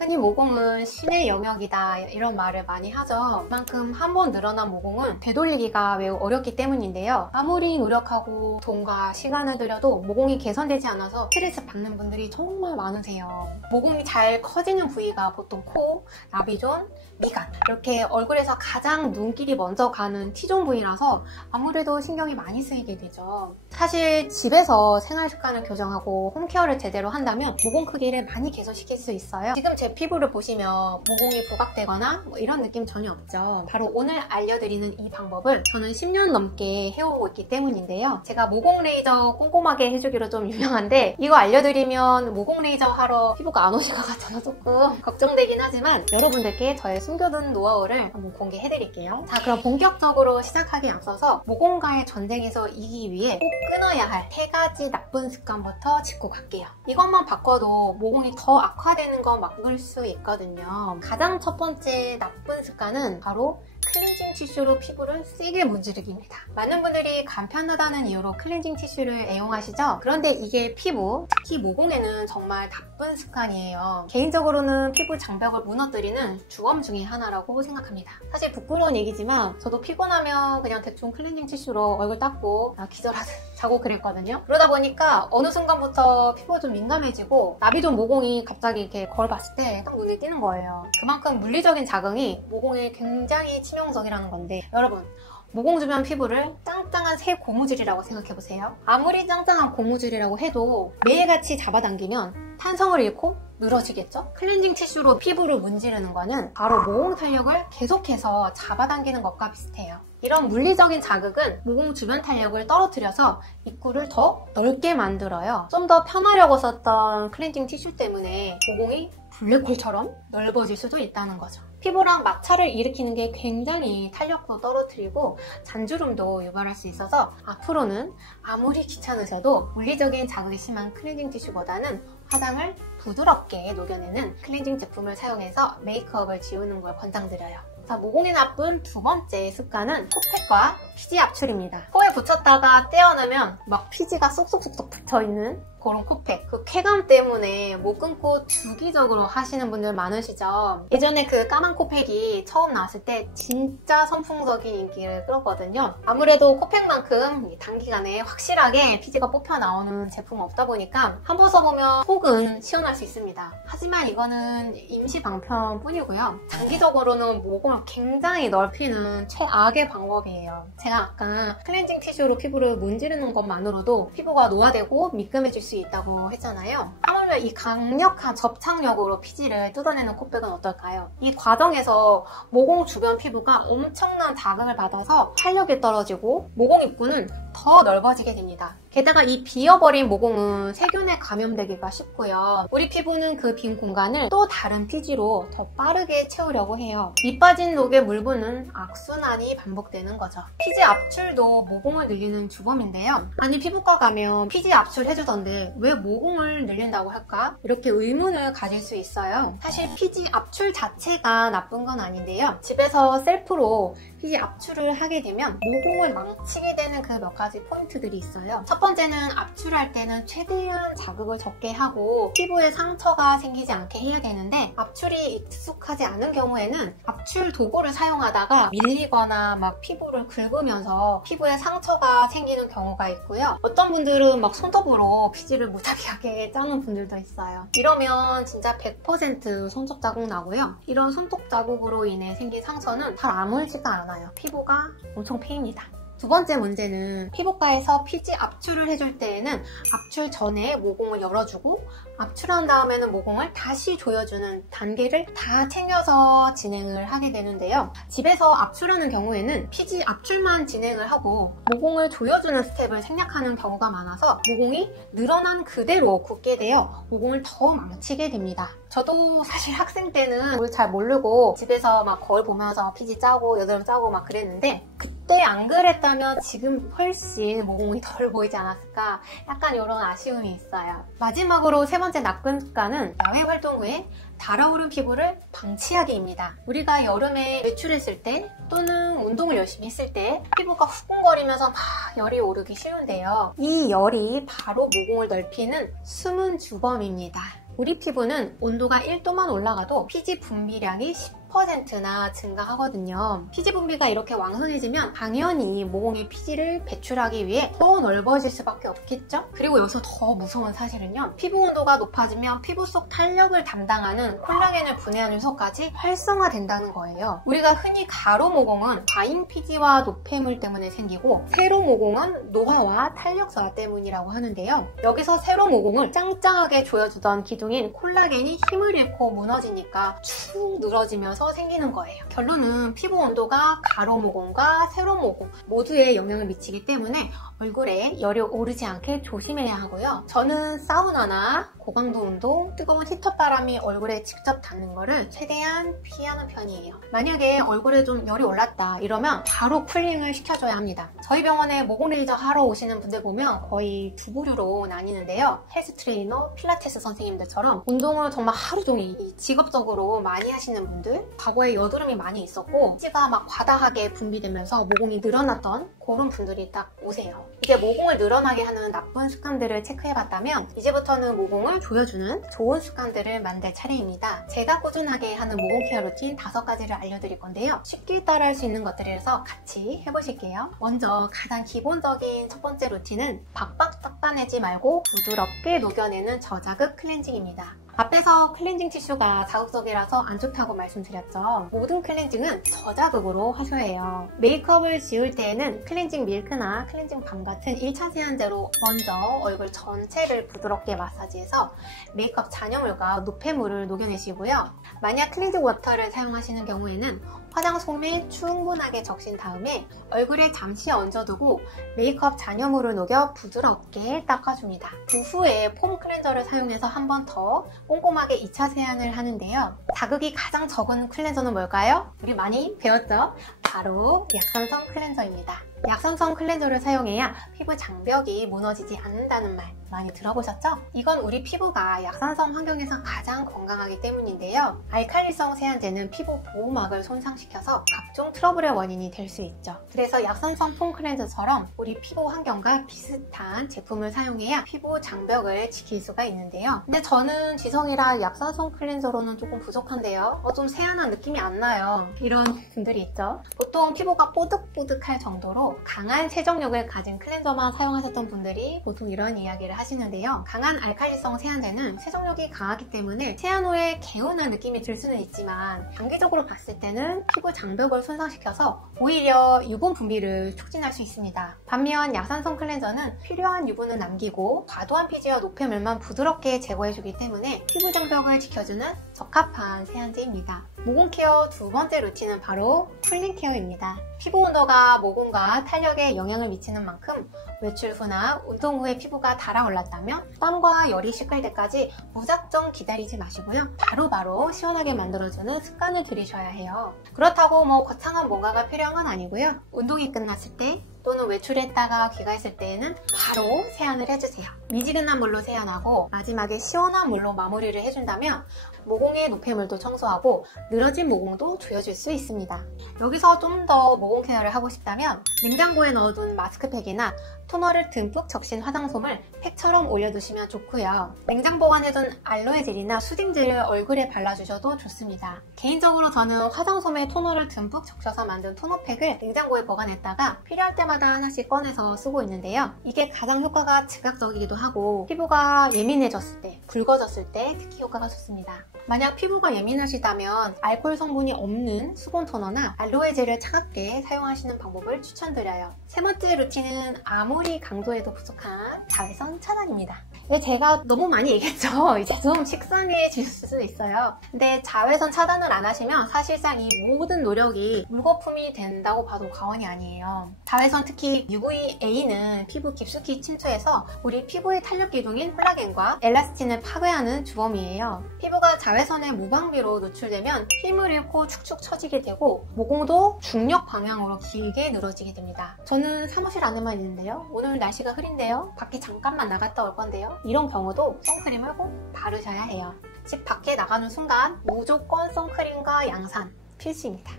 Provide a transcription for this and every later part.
흔히 모공은 신의 영역이다 이런 말을 많이 하죠. 그만큼 한번 늘어난 모공은 되돌리기가 매우 어렵기 때문인데요. 아무리 노력하고 돈과 시간을 들여도 모공이 개선되지 않아서 스트레스 받는 분들이 정말 많으세요. 모공이 잘 커지는 부위가 보통 코, 나비존, 미간 이렇게 얼굴에서 가장 눈길이 먼저 가는 T존 부위라서 아무래도 신경이 많이 쓰이게 되죠. 사실 집에서 생활 습관을 교정하고 홈케어를 제대로 한다면 모공 크기를 많이 개선시킬 수 있어요. 지금 제 피부를 보시면 모공이 부각되거나 뭐 이런 느낌 전혀 없죠. 바로 오늘 알려드리는 이 방법을 저는 10년 넘게 해오고 있기 때문인데요. 제가 모공 레이저 꼼꼼하게 해주기로 좀 유명한데 이거 알려드리면 모공 레이저 하러 피부가 안 오실 것 같아서 조금 걱정되긴 하지만 여러분들께 저의 숨겨둔 노하우를 한번 공개해드릴게요. 자, 그럼 본격적으로 시작하기에 앞서서 모공과의 전쟁에서 이기기 위해 꼭 끊어야 할 3가지 나쁜 습관부터 짚고 갈게요. 이것만 바꿔도 모공이 더 악화되는 거 막을 수 있거든요. 가장 첫 번째 나쁜 습관은 바로 클렌징 티슈로 피부를 세게 문지르기입니다. 많은 분들이 간편하다는 이유로 클렌징 티슈를 애용하시죠? 그런데 이게 피부, 특히 모공에는 정말 나쁜 습관이에요. 개인적으로는 피부 장벽을 무너뜨리는 주범 중에 하나라고 생각합니다. 사실 부끄러운 얘기지만 저도 피곤하면 그냥 대충 클렌징 티슈로 얼굴 닦고 기절하듯 자고 그랬거든요. 그러다 보니까 어느 순간부터 피부가 좀 민감해지고 나비존 모공이 갑자기 이렇게 거울 봤을 때 딱 눈에 띄는 거예요. 그만큼 물리적인 자극이 모공에 굉장히 치명적이라는 건데 여러분, 모공 주변 피부를 짱짱한 새 고무줄이라고 생각해보세요. 아무리 짱짱한 고무줄이라고 해도 매일같이 잡아당기면 탄성을 잃고 늘어지겠죠? 클렌징 티슈로 피부를 문지르는 거는 바로 모공 탄력을 계속해서 잡아당기는 것과 비슷해요. 이런 물리적인 자극은 모공 주변 탄력을 떨어뜨려서 입구를 더 넓게 만들어요. 좀 더 편하려고 썼던 클렌징 티슈 때문에 모공이 블랙홀처럼 넓어질 수도 있다는 거죠. 피부랑 마찰을 일으키는 게 굉장히 탄력도 떨어뜨리고 잔주름도 유발할 수 있어서 앞으로는 아무리 귀찮으셔도 물리적인 자극이 심한 클렌징 티슈보다는 화장을 부드럽게 녹여내는 클렌징 제품을 사용해서 메이크업을 지우는 걸 권장드려요. 자, 모공에 나쁜 두 번째 습관은 코팩과 피지 압출입니다. 코에 붙였다가 떼어내면 막 피지가 쏙쏙쏙쏙 붙어있는 그런 코팩. 그 쾌감 때문에 못 끊고 주기적으로 하시는 분들 많으시죠? 예전에 그 까만 코팩이 처음 나왔을 때 진짜 선풍적인 인기를 끌었거든요. 아무래도 코팩만큼 단기간에 확실하게 피지가 뽑혀 나오는 제품은 없다 보니까 한 번 써보면 속은 시원할 수 있습니다. 하지만 이거는 임시 방편뿐이고요. 장기적으로는 모공을 굉장히 넓히는 최악의 방법이에요. 제가 아까 클렌징 티슈로 피부를 문지르는 것만으로도 피부가 노화되고 미끈해질 수 있다고 했잖아요. 하물며 이 강력한 접착력으로 피지를 뜯어내는 코팩은 어떨까요? 이 과정에서 모공 주변 피부가 엄청난 자극을 받아서 탄력이 떨어지고 모공 입구는 더 넓어지게 됩니다. 게다가 이 비어버린 모공은 세균에 감염되기가 쉽고요. 우리 피부는 그 빈 공간을 또 다른 피지로 더 빠르게 채우려고 해요. 밑빠진 녹에 물 부는 악순환이 반복되는 거죠. 피지 압출도 모공을 늘리는 주범인데요. 아니, 피부과 가면 피지 압출 해주던데 왜 모공을 늘린다고 할까? 이렇게 의문을 가질 수 있어요. 사실 피지 압출 자체가 나쁜 건 아닌데요. 집에서 셀프로 피지 압출을 하게 되면 모공을 망치게 되는 그 몇 가지 포인트들이 있어요. 첫 번째는 압출할 때는 최대한 자극을 적게 하고 피부에 상처가 생기지 않게 해야 되는데 압출이 익숙하지 않은 경우에는 압출 도구를 사용하다가 밀리거나 막 피부를 긁으면서 피부에 상처가 생기는 경우가 있고요. 어떤 분들은 막 손톱으로 피지를 무자비하게 짜는 분들도 있어요. 이러면 진짜 100% 손톱 자국 나고요. 이런 손톱 자국으로 인해 생긴 상처는 잘 아물지가 않아요. 피부가 엄청 패입니다. 두 번째 문제는 피부과에서 피지 압출을 해줄 때에는 압출 전에 모공을 열어주고 압출한 다음에는 모공을 다시 조여주는 단계를 다 챙겨서 진행을 하게 되는데요. 집에서 압출하는 경우에는 피지 압출만 진행을 하고 모공을 조여주는 스텝을 생략하는 경우가 많아서 모공이 늘어난 그대로 굳게 되어 모공을 더 망치게 됩니다. 저도 사실 학생 때는 뭘 잘 모르고 집에서 막 거울 보면서 피지 짜고 여드름 짜고 막 그랬는데 그때 안 그랬다면 지금 훨씬 모공이 덜 보이지 않았을까 약간 이런 아쉬움이 있어요. 마지막으로 세 번째 나쁜 습관은 야외 활동 후에 달아오른 피부를 방치하기입니다. 우리가 여름에 외출했을 때 또는 운동을 열심히 했을 때 피부가 후끈거리면서 막 열이 오르기 쉬운데요. 이 열이 바로 모공을 넓히는 숨은 주범입니다. 우리 피부는 온도가 1도만 올라가도 피지 분비량이 10%나 증가하거든요. 피지 분비가 이렇게 왕성해지면 당연히 모공의 피지를 배출하기 위해 더 넓어질 수밖에 없겠죠? 그리고 여기서 더 무서운 사실은요. 피부 온도가 높아지면 피부 속 탄력을 담당하는 콜라겐을 분해하는 요소까지 활성화된다는 거예요. 우리가 흔히 가로 모공은 과잉 피지와 노폐물 때문에 생기고 세로 모공은 노화와 탄력 저하 때문이라고 하는데요. 여기서 세로 모공을 짱짱하게 조여주던 기둥인 콜라겐이 힘을 잃고 무너지니까 축 늘어지면서 생기는 거예요. 결론은 피부 온도가 가로 모공과 세로 모공 모두에 영향을 미치기 때문에 얼굴에 열이 오르지 않게 조심해야 하고요. 저는 사우나나 고강도 운동, 뜨거운 히터바람이 얼굴에 직접 닿는 거를 최대한 피하는 편이에요. 만약에 얼굴에 좀 열이 올랐다 이러면 바로 쿨링을 시켜줘야 합니다. 저희 병원에 모공 레이저 하러 오시는 분들 보면 거의 두 부류로 나뉘는데요. 헬스 트레이너, 필라테스 선생님들처럼 운동을 정말 하루 종일 직업적으로 많이 하시는 분들, 과거에 여드름이 많이 있었고 피지가 막 과다하게 분비되면서 모공이 늘어났던 그런 분들이 딱 오세요. 이제 모공을 늘어나게 하는 나쁜 습관들을 체크해봤다면 이제부터는 모공을 조여주는 좋은 습관들을 만들 차례입니다. 제가 꾸준하게 하는 모공 케어 루틴 5가지를 알려드릴 건데요. 쉽게 따라할 수 있는 것들이라서 같이 해보실게요. 먼저 가장 기본적인 첫 번째 루틴은 박박 닦아내지 말고 부드럽게 녹여내는 저자극 클렌징입니다. 앞에서 클렌징 티슈가 자극적이라서 안 좋다고 말씀드렸죠. 모든 클렌징은 저자극으로 하셔야 해요. 메이크업을 지울 때에는 클렌징 밀크나 클렌징 밤 같은 1차 세안제로 먼저 얼굴 전체를 부드럽게 마사지해서 메이크업 잔여물과 노폐물을 녹여내시고요. 만약 클렌징 워터를 사용하시는 경우에는 화장솜에 충분하게 적신 다음에 얼굴에 잠시 얹어두고 메이크업 잔여물을 녹여 부드럽게 닦아줍니다. 그 후에 폼 클렌저를 사용해서 한 번 더 꼼꼼하게 2차 세안을 하는데요. 자극이 가장 적은 클렌저는 뭘까요? 우리 많이 배웠죠? 바로 약산성 클렌저입니다. 약산성 클렌저를 사용해야 피부 장벽이 무너지지 않는다는 말 많이 들어보셨죠? 이건 우리 피부가 약산성 환경에서 가장 건강하기 때문인데요. 알칼리성 세안제는 피부 보호막을 손상시켜서 각종 트러블의 원인이 될 수 있죠. 그래서 약산성 폼 클렌저처럼 우리 피부 환경과 비슷한 제품을 사용해야 피부 장벽을 지킬 수가 있는데요. 근데 저는 지성이라 약산성 클렌저로는 조금 부족한데요. 좀 세안한 느낌이 안 나요. 이런 분들이 있죠. 보통 피부가 뽀득뽀득할 정도로 강한 세정력을 가진 클렌저만 사용하셨던 분들이 보통 이런 이야기를 하시는데요. 강한 알칼리성 세안제는 세정력이 강하기 때문에 세안 후에 개운한 느낌이 들 수는 있지만 장기적으로 봤을 때는 피부 장벽을 손상시켜서 오히려 유분 분비를 촉진할 수 있습니다. 반면 약산성 클렌저는 필요한 유분을 남기고 과도한 피지와 노폐물만 부드럽게 제거해주기 때문에 피부 장벽을 지켜주는 적합한 세안제입니다. 모공 케어 두 번째 루틴은 바로 쿨링 케어입니다. 피부 온도가 모공과 탄력에 영향을 미치는 만큼 외출 후나 운동 후에 피부가 달아올랐다면 땀과 열이 식을 때까지 무작정 기다리지 마시고요. 바로바로 시원하게 만들어주는 습관을 들이셔야 해요. 그렇다고 거창한 뭔가가 필요한 건 아니고요. 운동이 끝났을 때 또는 외출했다가 귀가했을 때에는 바로 세안을 해주세요. 미지근한 물로 세안하고 마지막에 시원한 물로 마무리를 해준다면 모공의 노폐물도 청소하고 늘어진 모공도 조여줄 수 있습니다. 여기서 좀 더 모공 케어를 하고 싶다면 냉장고에 넣어둔 마스크팩이나 토너를 듬뿍 적신 화장솜을 팩처럼 올려두시면 좋고요. 냉장 보관해둔 알로에 젤이나 수딩젤을 얼굴에 발라주셔도 좋습니다. 개인적으로 저는 화장솜에 토너를 듬뿍 적셔서 만든 토너팩을 냉장고에 보관했다가 필요할 때마다 하나씩 꺼내서 쓰고 있는데요. 이게 가장 효과가 즉각적이기도 하고 피부가 예민해졌을 때, 붉어졌을 때 특히 효과가 좋습니다. 만약 피부가 예민하시다면 알코올 성분이 없는 수분 토너나 알로에 젤을 차갑게 사용하시는 방법을 추천드려요. 세 번째 루틴은 아무리 강조해도 부족한 자외선 차단입니다. 제가 너무 많이 얘기했죠. 이제 좀 식상해질 수 있어요. 근데 자외선 차단을 안 하시면 사실상 이 모든 노력이 물거품이 된다고 봐도 과언이 아니에요. 자외선 특히 UVA는 피부 깊숙이 침투해서 우리 피부의 탄력 기둥인 콜라겐과 엘라스틴을 파괴하는 주범이에요. 피부가 자외선의 무방비로 노출되면 힘을 잃고 축축 처지게 되고 모공도 중력 방향으로 길게 늘어지게 됩니다. 저는 사무실 안에만 있는데요. 오늘 날씨가 흐린데요. 밖에 잠깐만 나갔다 올 건데요. 이런 경우도 선크림을 꼭 바르셔야 해요. 집 밖에 나가는 순간 무조건 선크림과 양산 필수입니다.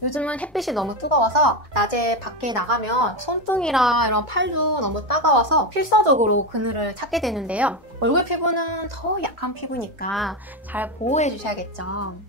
요즘은 햇빛이 너무 뜨거워서 낮에 밖에 나가면 손등이랑 이런 팔도 너무 따가워서 필사적으로 그늘을 찾게 되는데요. 얼굴 피부는 더 약한 피부니까 잘 보호해 주셔야겠죠.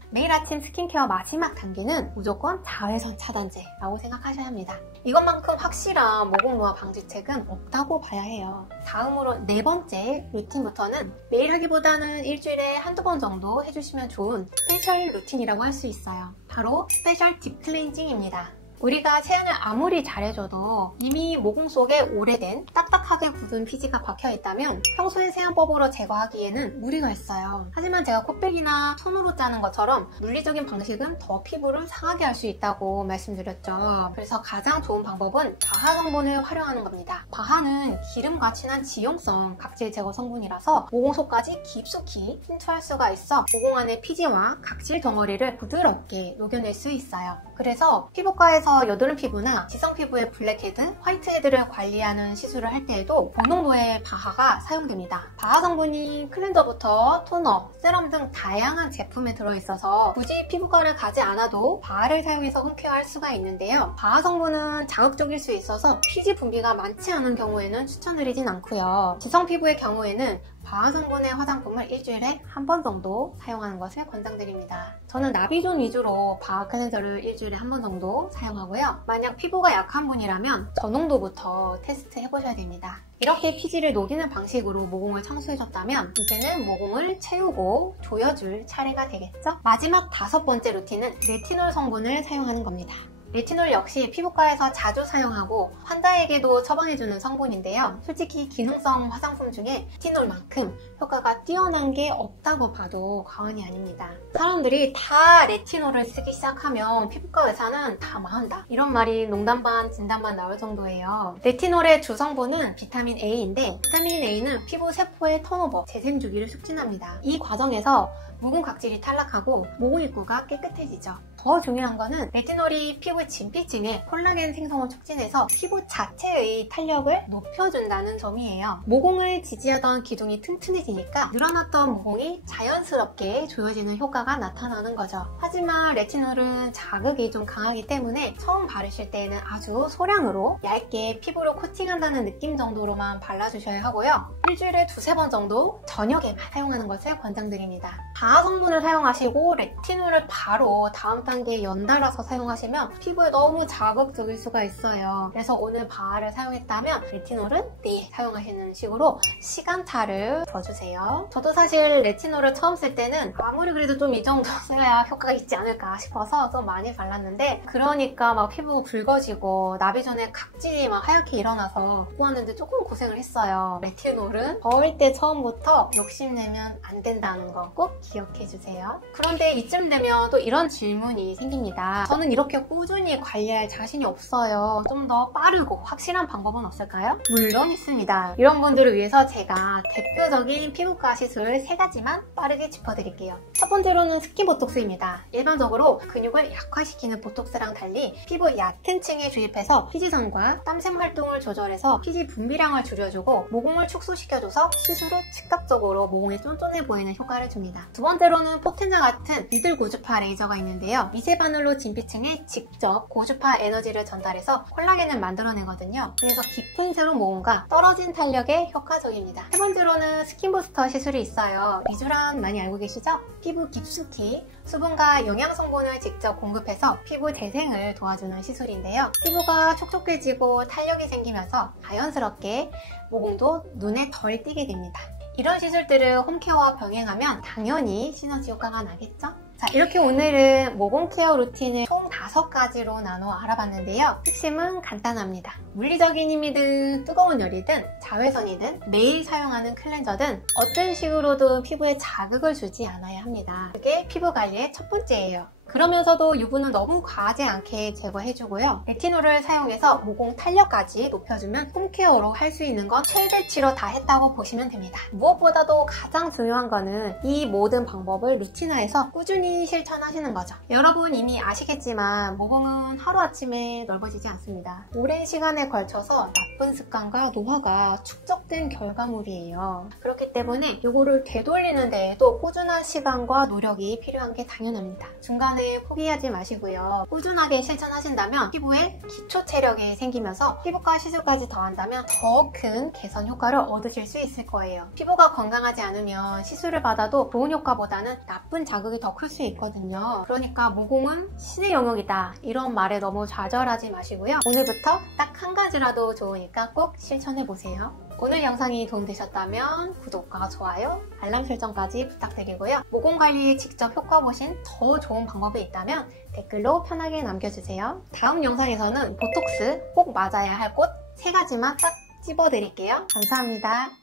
매일 아침 스킨케어 마지막 단계는 무조건 자외선 차단제라고 생각하셔야 합니다. 이것만큼 확실한 모공 노화 방지책은 없다고 봐야 해요. 다음으로 네 번째 루틴부터는 매일 하기보다는 일주일에 한두 번 정도 해주시면 좋은 스페셜 루틴이라고 할 수 있어요. 바로 스페셜 딥 클렌징입니다. 우리가 세안을 아무리 잘해줘도 이미 모공 속에 오래된 딱딱하게 굳은 피지가 박혀있다면 평소에 세안법으로 제거하기에는 무리가 있어요. 하지만 제가 콧백이나 손으로 짜는 것처럼 물리적인 방식은 더 피부를 상하게 할 수 있다고 말씀드렸죠. 그래서 가장 좋은 방법은 바하 성분을 활용하는 겁니다. 바하는 기름과 친한 지용성 각질 제거 성분이라서 모공 속까지 깊숙이 침투할 수가 있어 모공 안의 피지와 각질 덩어리를 부드럽게 녹여낼 수 있어요. 그래서 피부과에서 여드름 피부나 지성 피부의 블랙헤드, 화이트헤드를 관리하는 시술을 할 때에도 고농도의 바하가 사용됩니다. 바하 성분이 클렌저부터 토너, 세럼 등 다양한 제품에 들어있어서 굳이 피부과를 가지 않아도 바하를 사용해서 홈케어할 수가 있는데요. 바하 성분은 자극적일 수 있어서 피지 분비가 많지 않은 경우에는 추천드리진 않고요. 지성 피부의 경우에는 바하 성분의 화장품을 일주일에 한 번 정도 사용하는 것을 권장드립니다. 저는 나비존 위주로 바하 클렌저를 일주일에 한 번 정도 사용하고요. 만약 피부가 약한 분이라면 저농도부터 테스트 해보셔야 됩니다. 이렇게 피지를 녹이는 방식으로 모공을 청소해줬다면 이제는 모공을 채우고 조여줄 차례가 되겠죠? 마지막 5번째 루틴은 레티놀 성분을 사용하는 겁니다. 레티놀 역시 피부과에서 자주 사용하고 환자에게도 처방해주는 성분인데요. 솔직히 기능성 화장품 중에 레티놀만큼 효과가 뛰어난 게 없다고 봐도 과언이 아닙니다. 사람들이 다 레티놀을 쓰기 시작하면 피부과 의사는 다 망한다, 이런 말이 농담 반 진담 반 나올 정도예요. 레티놀의 주성분은 비타민 A인데 비타민 A는 피부 세포의 턴오버, 재생 주기를 촉진합니다. 이 과정에서 모공 각질이 탈락하고 모공 입구가 깨끗해지죠. 더 중요한 거는 레티놀이 피부 진피층에 콜라겐 생성을 촉진해서 피부 자체의 탄력을 높여준다는 점이에요. 모공을 지지하던 기둥이 튼튼해지니까 늘어났던 모공이 자연스럽게 조여지는 효과가 나타나는 거죠. 하지만 레티놀은 자극이 좀 강하기 때문에 처음 바르실 때에는 아주 소량으로 얇게 피부를 코팅한다는 느낌 정도로만 발라주셔야 하고요. 일주일에 2-3번 정도 저녁에만 사용하는 것을 권장드립니다. 바하 성분을 사용하시고 레티놀을 바로 다음 단계에 연달아서 사용하시면 피부에 너무 자극적일 수가 있어요. 그래서 오늘 바하를 사용했다면 레티놀은 내일 사용하시는 식으로 시간차를 둬주세요. 저도 사실 레티놀을 처음 쓸 때는 아무리 그래도 좀 이 정도 써야 효과가 있지 않을까 싶어서 좀 많이 발랐는데 그러니까 막 피부 굵어지고 나비존에 각질이 막 하얗게 일어나서 구하는데 조금 고생을 했어요. 레티놀은 절대 처음부터 욕심내면 안 된다는 거 꼭 기억해주세요. 그런데 이쯤 되면 또 이런 질문이 생깁니다. 저는 이렇게 꾸준히 관리할 자신이 없어요. 좀 더 빠르고 확실한 방법은 없을까요? 물론 있습니다. 이런 분들을 위해서 제가 대표적인 피부과 시술 3가지만 빠르게 짚어드릴게요. 첫 번째로는 스킨보톡스입니다. 일반적으로 근육을 약화시키는 보톡스랑 달리 피부 얕은 층에 주입해서 피지선과 땀샘 활동을 조절해서 피지 분비량을 줄여주고 모공을 축소시켜줘서 시술 후 즉각적으로 모공이 쫀쫀해 보이는 효과를 줍니다. 두 번째로는 포텐자 같은 미들 고주파 레이저가 있는데요. 미세 바늘로 진피층에 직접 고주파 에너지를 전달해서 콜라겐을 만들어내거든요. 그래서 깊은 세로 모공과 떨어진 탄력에 효과적입니다. 세 번째로는 스킨부스터 시술이 있어요. 리쥬란 많이 알고 계시죠? 피부 깊숙이 수분과 영양 성분을 직접 공급해서 피부 재생을 도와주는 시술인데요. 피부가 촉촉해지고 탄력이 생기면서 자연스럽게 모공도 눈에 덜 띄게 됩니다. 이런 시술들을 홈케어와 병행하면 당연히 시너지 효과가 나겠죠? 자, 이렇게 오늘은 모공 케어 루틴을 총 5가지로 나눠 알아봤는데요. 핵심은 간단합니다. 물리적인 힘이든 뜨거운 열이든 자외선이든 매일 사용하는 클렌저든 어떤 식으로든 피부에 자극을 주지 않아야 합니다. 그게 피부 관리의 첫 번째예요. 그러면서도 유분은 너무 과하지 않게 제거해주고요. 레티놀을 사용해서 모공 탄력까지 높여주면 홈케어로 할 수 있는 건 최대치로 다 했다고 보시면 됩니다. 무엇보다도 가장 중요한 거는 이 모든 방법을 루틴화해서 꾸준히 실천하시는 거죠. 여러분 이미 아시겠지만 모공은 하루아침에 넓어지지 않습니다. 오랜 시간에 걸쳐서 나쁜 습관과 노화가 축적된 결과물이에요. 그렇기 때문에 이거를 되돌리는 데에도 꾸준한 시간과 노력이 필요한 게 당연합니다. 중간에 순간에 포기하지 마시고요. 꾸준하게 실천하신다면 피부에 기초 체력이 생기면서 피부과 시술까지 더한다면 더 큰 개선 효과를 얻으실 수 있을 거예요. 피부가 건강하지 않으면 시술을 받아도 좋은 효과보다는 나쁜 자극이 더 클 수 있거든요. 그러니까 모공은 신의 영역이다 이런 말에 너무 좌절하지 마시고요. 오늘부터 딱 한 가지라도 좋으니까 꼭 실천해보세요. 오늘 영상이 도움되셨다면 구독과 좋아요, 알람 설정까지 부탁드리고요. 모공 관리에 직접 효과 보신 더 좋은 방법이 있다면 댓글로 편하게 남겨주세요. 다음 영상에서는 보톡스 꼭 맞아야 할 곳 3가지만 딱 찝어드릴게요. 감사합니다.